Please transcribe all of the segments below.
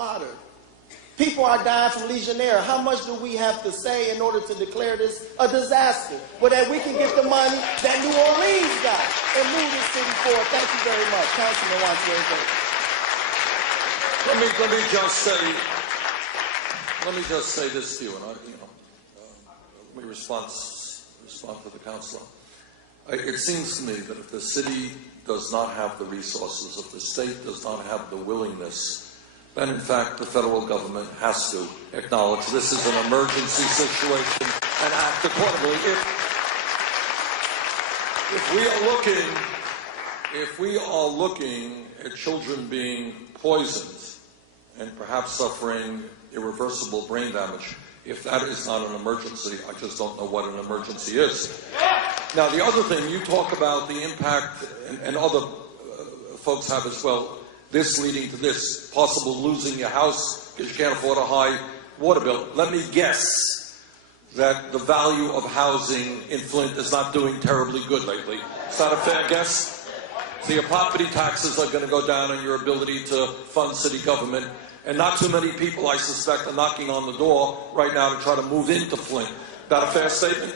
water. People are dying from Legionnaire. How much do we have to say in order to declare this a disaster? But that we can get the money that New Orleans got and move this city forward. Thank you very much. Councilman Washington. Let me just say this to you, and let me respond to the councilor. It seems to me that if the city does not have the resources, if the state does not have the willingness, then in fact the federal government has to acknowledge this is an emergency situation and act accordingly. If we are looking at children being poisoned and perhaps suffering irreversible brain damage, if that is not an emergency, I just don't know what an emergency is. Now, the other thing, you talk about the impact, and other folks have as well, this leading to this, possible losing your house because you can't afford a high water bill. Let me guess that the value of housing in Flint is not doing terribly good lately. Is that a fair guess? So your property taxes are going to go down and your ability to fund city government. And not too many people, I suspect, are knocking on the door right now to try to move into Flint. Is that a fair statement?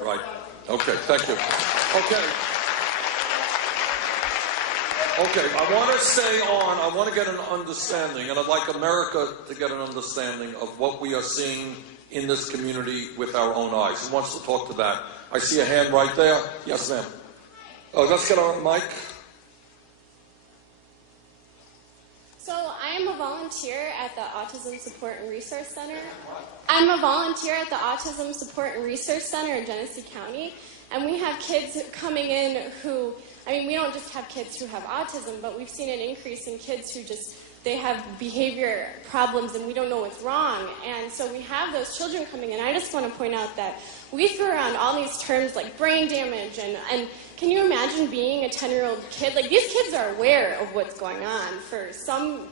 Right. Okay, thank you. Okay, I want to stay on. I want to get an understanding, and I'd like America to get an understanding of what we are seeing in this community with our own eyes. Who wants to talk to that? I see a hand right there. Yes, ma'am. Let's get on mic. So I am a volunteer at the Autism Support and Resource Center. I'm a volunteer at the Autism Support and Resource Center in Genesee County, and we have kids coming in who, we don't just have kids who have autism, but we've seen an increase in kids who they have behavior problems and we don't know what's wrong. And so we have those children coming in. I just want to point out that we throw around all these terms like brain damage and can you imagine being a 10-year-old kid? Like, these kids are aware of what's going on for some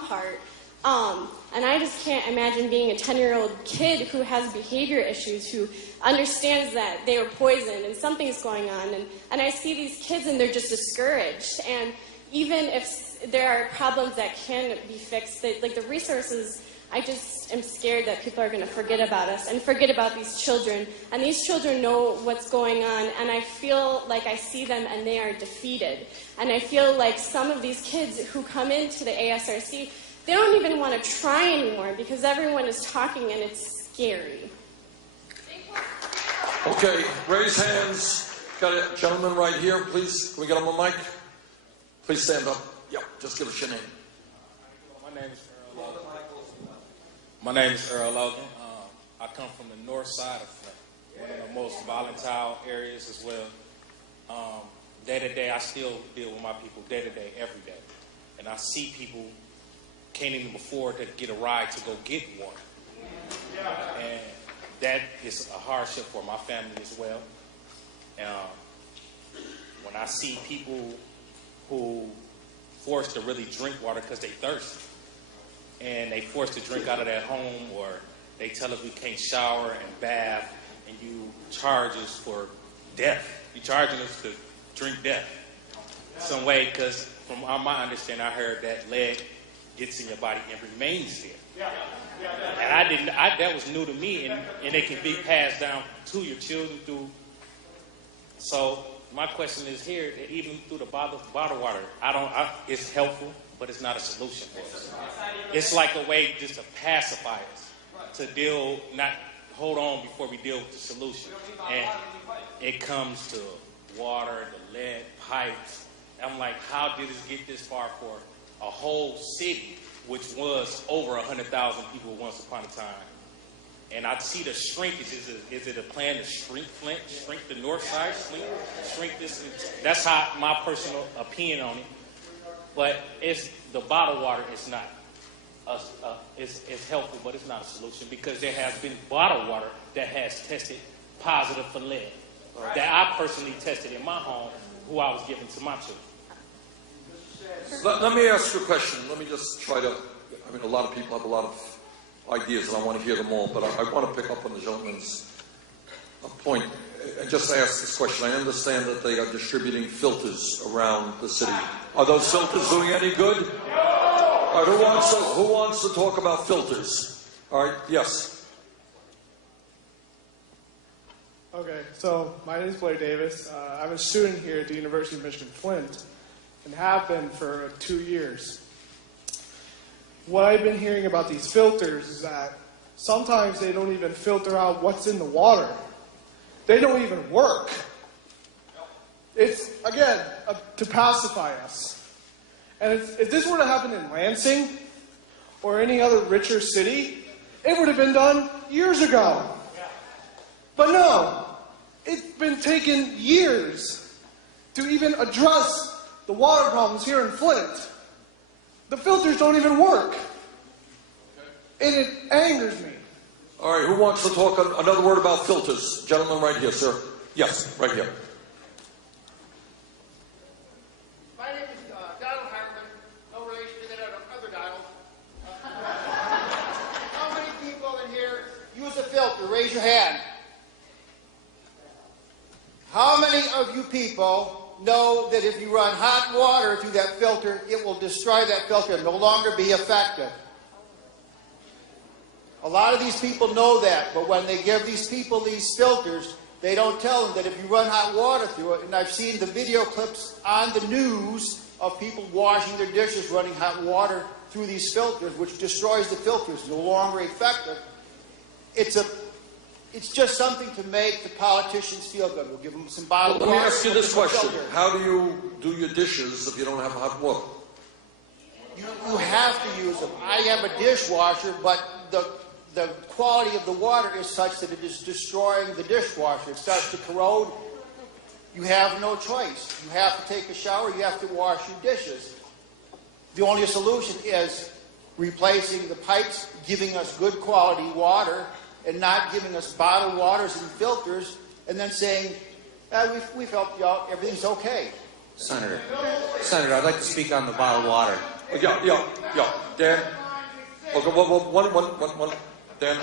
part. And I just can't imagine being a 10-year-old kid who has behavior issues, who understands that they were poisoned and something's going on. And I see these kids and they're just discouraged. And even if there are problems that can be fixed, like the resources, I just am scared that people are going to forget about us and forget about these children. And these children know what's going on, and I feel like I see them and they are defeated. And I feel like some of these kids who come into the ASRC, they don't even want to try anymore because everyone is talking and it's scary. Okay, raise hands. Got a gentleman right here, please. Can we get him a mic? Please stand up. Yeah, just give us your name. My name is Earl Logan. I come from the north side of Flint, one of the most volatile areas as well. Day to day, I still deal with my people day to day, every day. And I see people can't even afford to get a ride to go get water. And that is a hardship for my family as well. When I see people who forced to really drink water because they thirsty, and they forced to drink out of their home, or they tell us we can't shower and bath, and you charge us for death. You're charging us to drink death some way, because from my understanding, I heard that lead gets in your body and remains there. And that was new to me, and it can be passed down to your children through. So my question is here, that even through the bottled water, it's helpful, but it's not a solution for us. It's like a way just to pacify us, to not hold on before we deal with the solution. And it comes to water, the lead, pipes. I'm like, how did this get this far for a whole city, which was over 100,000 people once upon a time? And I see the shrinkage. Is it a plan to shrink Flint, shrink the north side, shrink this? That's how my personal opinion on it. But the bottled water is not it's helpful, but it's not a solution because there has been bottled water that has tested positive for lead. Right. That I personally tested in my home, who I was giving to my children. Let me ask you a question. Let me just try to, I mean, a lot of people have a lot of ideas and I want to hear them all, but I want to pick up on the gentleman's point and just ask this question. I understand that they are distributing filters around the city. Are those filters doing any good? All right, who wants to talk about filters? All right, yes. Okay, so my name is Blair Davis. I'm a student here at the University of Michigan Flint and have been for 2 years. What I've been hearing about these filters is that sometimes they don't even filter out what's in the water. They don't even work. It's, again, to pacify us. And if this were to happen in Lansing or any other richer city, it would have been done years ago. But no, it's been taking years to even address the water problems here in Flint. The filters don't even work. And it angers me. All right, who wants to talk another word about filters? Gentleman right here, sir. Yes, right here. My name is Donald Hartman. No relation to that other Donald. How many people in here use a filter? Raise your hand. How many of you people know that if you run hot water through that filter, it will destroy that filter and no longer be effective? A lot of these people know that, but when they give these people these filters, they don't tell them that if you run hot water through it, and I've seen the video clips on the news of people washing their dishes running hot water through these filters, which destroys the filters, no longer effective. It's just something to make the politicians feel good. We'll give them some bottled water. Let me ask you this question. How do you do your dishes if you don't have hot water? You have to use them. I have a dishwasher, but the quality of the water is such that it is destroying the dishwasher. It starts to corrode. You have no choice. You have to take a shower. You have to wash your dishes. The only solution is replacing the pipes, giving us good quality water, and not giving us bottled waters and filters, and then saying, we've helped you out, everything's okay. Senator, I'd like to speak on the bottled water. Yeah. Dan? Okay, one. Dan?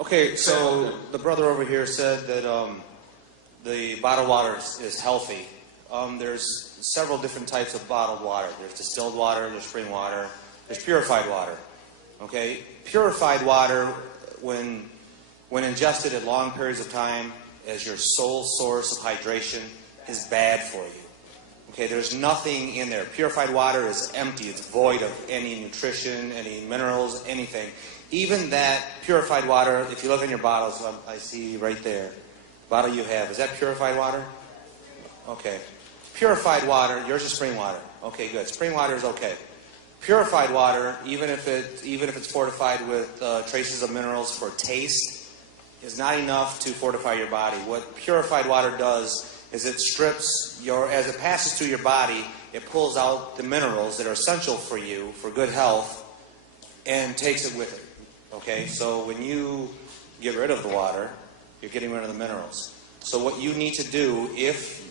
Okay, so the brother over here said that the bottled water is healthy. There's several different types of bottled water. There's distilled water, there's spring water, there's purified water. Okay, purified water, when ingested at long periods of time as your sole source of hydration, is bad for you. Okay, there's nothing in there. Purified water is empty. It's void of any nutrition, any minerals, anything. Even that purified water, if you look in your bottles, I see right there, bottle you have, is that purified water? Okay. Purified water, yours is spring water. Okay, good. Spring water is okay. Purified water, even if it's fortified with traces of minerals for taste, is not enough to fortify your body. What purified water does is it strips as it passes through your body, it pulls out the minerals that are essential for you, for good health, and takes it with it. Okay, so when you get rid of the water, you're getting rid of the minerals. So what you need to do,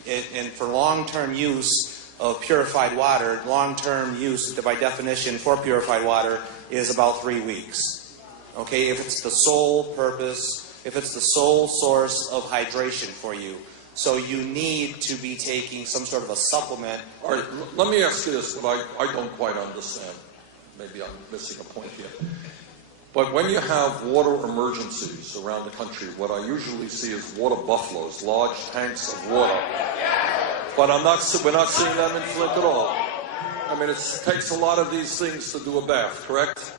and for long-term use of purified water, long-term use, by definition, for purified water, is about 3 weeks. Okay, if it's the sole purpose, if it's the sole source of hydration for you. So you need to be taking some sort of a supplement. All right, let me ask you this, but I don't quite understand. Maybe I'm missing a point here. But when you have water emergencies around the country, what I usually see is water buffaloes, large tanks of water. But we're not seeing them in Flint at all. I mean, it takes a lot of these things to do a bath, correct?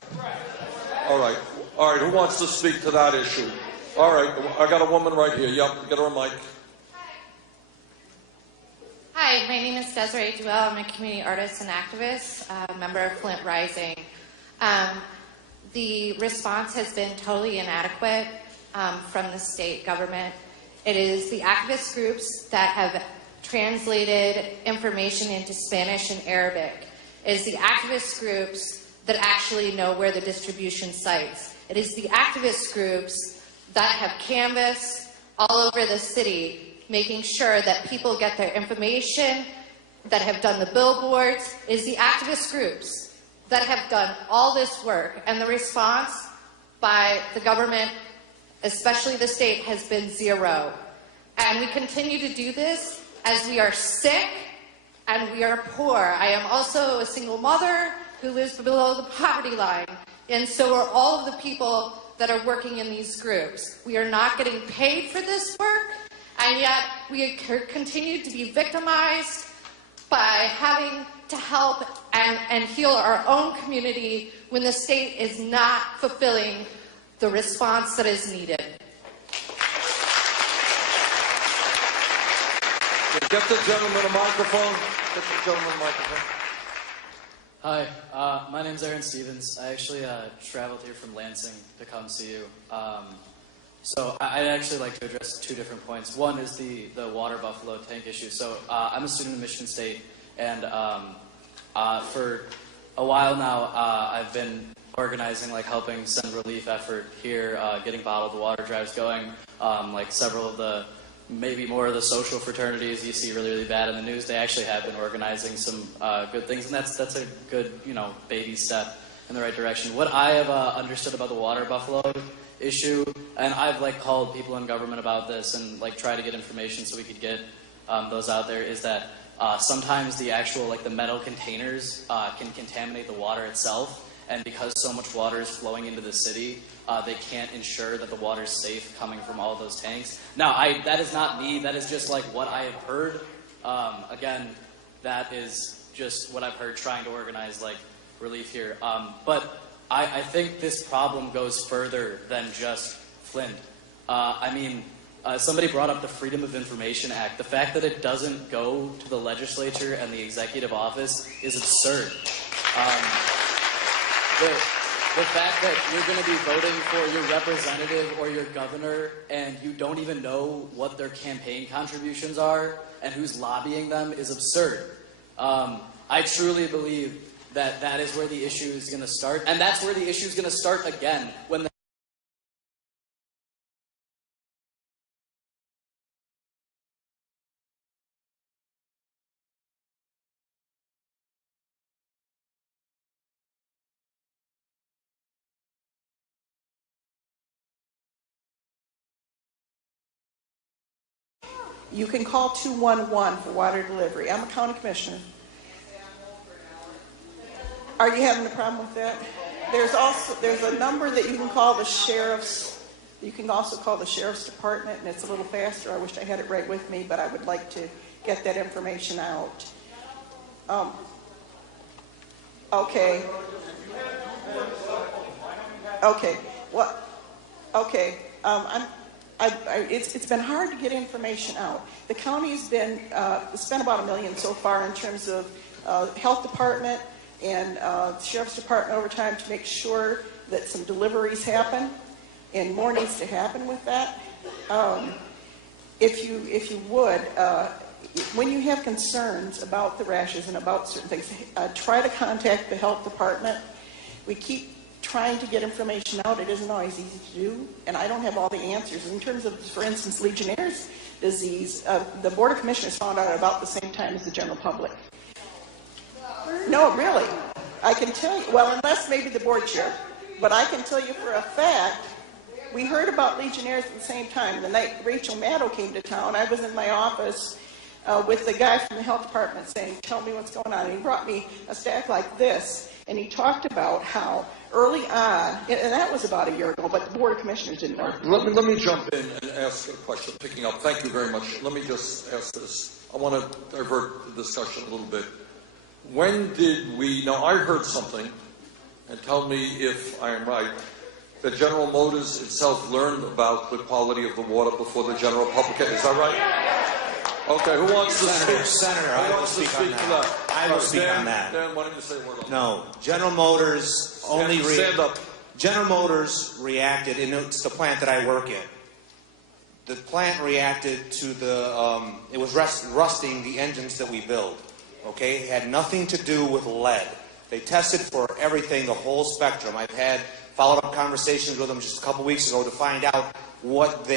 All right, who wants to speak to that issue? All right, I got a woman right here. Yep, get her a mic. Hi, my name is Desiree Duell. I'm a community artist and activist, a member of Flint Rising. The response has been totally inadequate from the state government. It is the activist groups that have translated information into Spanish and Arabic. It is the activist groups that actually know where the distribution sites. It is the activist groups that have canvassed all over the city, making sure that people get their information, that have done the billboards. It is the activist groups that have done all this work, and the response by the government, especially the state, has been zero. And we continue to do this as we are sick and we are poor. I am also a single mother who lives below the poverty line, and so are all of the people that are working in these groups. We are not getting paid for this work, and yet we continue to be victimized by having to help and heal our own community when the state is not fulfilling the response that is needed. Get the gentleman a microphone. Get the gentleman a microphone. Hi, my name's Aaron Stevens. I actually traveled here from Lansing to come see you. So I'd actually like to address two different points. One is the water buffalo tank issue. So I'm a student at Michigan State, and for a while now I've been organizing, like helping send relief effort here, getting bottled water drives going. Like several of the, maybe more of the social fraternities you see really bad in the news, they actually have been organizing some good things, and that's a good, baby step in the right direction. What I have understood about the water buffalo issue, and I've called people in government about this and tried to get information so we could get those out there, is that sometimes the actual the metal containers can contaminate the water itself, and because so much water is flowing into the city, they can't ensure that the water is safe coming from all those tanks. Now, that is not me. That is just what I have heard. Again, that is just what I've heard trying to organize relief here. But I think this problem goes further than just Flint. Somebody brought up the Freedom of Information Act. The fact that it doesn't go to the legislature and the executive office is absurd. The fact that you're going to be voting for your representative or your governor and you don't even know what their campaign contributions are and who's lobbying them is absurd. I truly believe that is where the issue is going to start, and that's where the issue is going to start again when You can call 211 for water delivery. I'm a county commissioner. Are you having a problem with that? There's a number that you can call the sheriff's. You can also call the sheriff's department, and it's a little faster. I wish I had it right with me, but I would like to get that information out. Okay. Okay. What? Okay. It's been hard to get information out. The county's been spent about $1 million so far in terms of health department and sheriff's department overtime to make sure that some deliveries happen, and more needs to happen with that. If you would, when you have concerns about the rashes and about certain things, try to contact the health department. We keep trying to get information out. It isn't always easy to do, and I don't have all the answers. In terms of, for instance, Legionnaire's disease, the Board of Commissioners found out about the same time as the general public. No, really. I can tell you, well, unless maybe the board chair, but I can tell you for a fact, we heard about Legionnaire's at the same time. The night Rachel Maddow came to town, I was in my office with the guy from the health department saying, tell me what's going on. And he brought me a stack like this, and he talked about how early on, and that was about a year ago, but the Board of Commissioners didn't know. Let me jump in and ask a question, picking up. Thank you very much. Let me just ask this. I want to divert the discussion a little bit. When did we, now I heard something, and tell me if I am right, that General Motors itself learned about the quality of the water before the general public. Is that right? Okay, who wants to speak? Senator, I will speak on that. I will speak on that. Dan, why don't you say a word on that? No, General Motors only stand up. General Motors reacted, and it's the plant that I work in. The plant reacted to the, it was rusting the engines that we build. Okay, it had nothing to do with lead. They tested for everything, the whole spectrum. I've had follow-up conversations with them just a couple weeks ago to find out what they